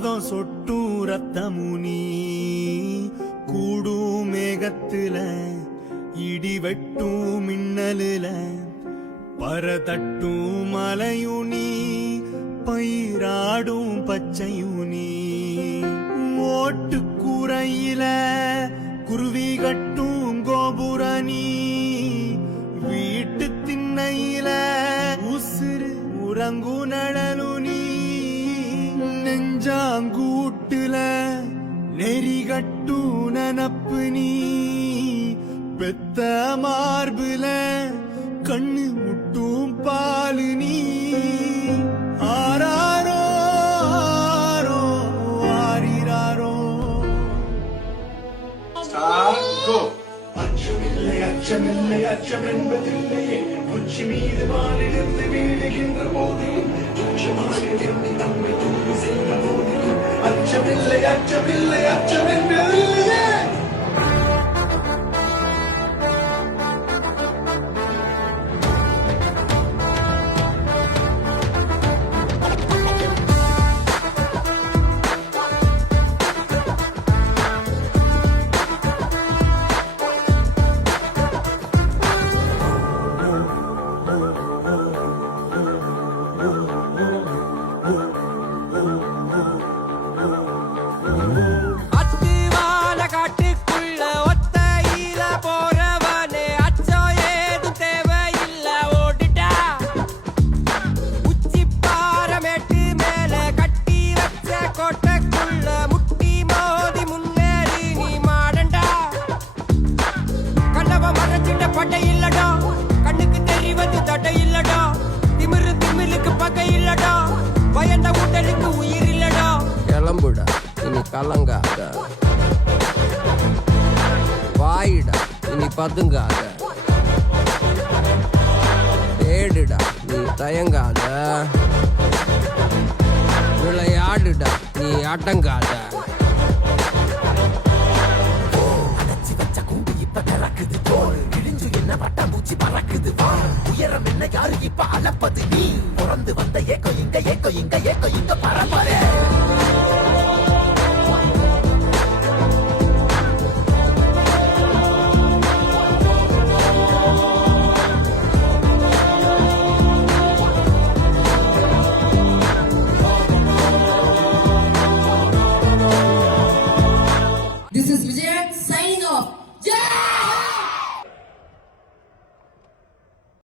பாதம் சொட்டும் ரத்தமுனி கூடும் மேகத்துல இடி வெட்டும் மின்னலுல பரதட்டும் மலையுனி பயிராடும் பச்சையுனி ஓட்டு கூரையில குருவி கட்டும் கோபுரணி வீட்டு திண்ணையில உசுறு உறங்கு நழலுனி நெஞ்சாங்கூட்டுல நெறிகட்டு நனப்பு நீ பெத்த மார்புல கண்ணு முட்டும் பாலு நீ ஆராரோ ஆரோ ஆரிராரோ அச்சமில்லை அச்சமில்லை அச்சம் என்பதில்லையே உச்சி மீது வானிலிருந்து வீழுகின்ற போதிலும் உச்சமானிலிருந்து நம்மை தூக்கி சென்ற போதிலும் அச்சமில்லை அச்சமில்லை அச்சம் என்பதில்லையே. கண்ணுக்கு தெரிவது தடை இல்லடா, திமிரு திமிருக்கு பகை இல்லடா, பயந்த உடலுக்கு உயிர் இல்லடா. கிளம்புடா இனி கலங்காத, வாயிடா இனி பதுங்காத, தேடுடா நீ தயங்காத, விளையாடுடா நீ அடங்காத. பட்டாம்பூச்சி பறக்குது வா, உயரம் என்ன யாரு இப்ப அளப்பது, நீ பிறந்து வந்த ஏக்கோ இங்க ஏக்கோ இங்க ஏக்கோ இங்க பரம்பரை.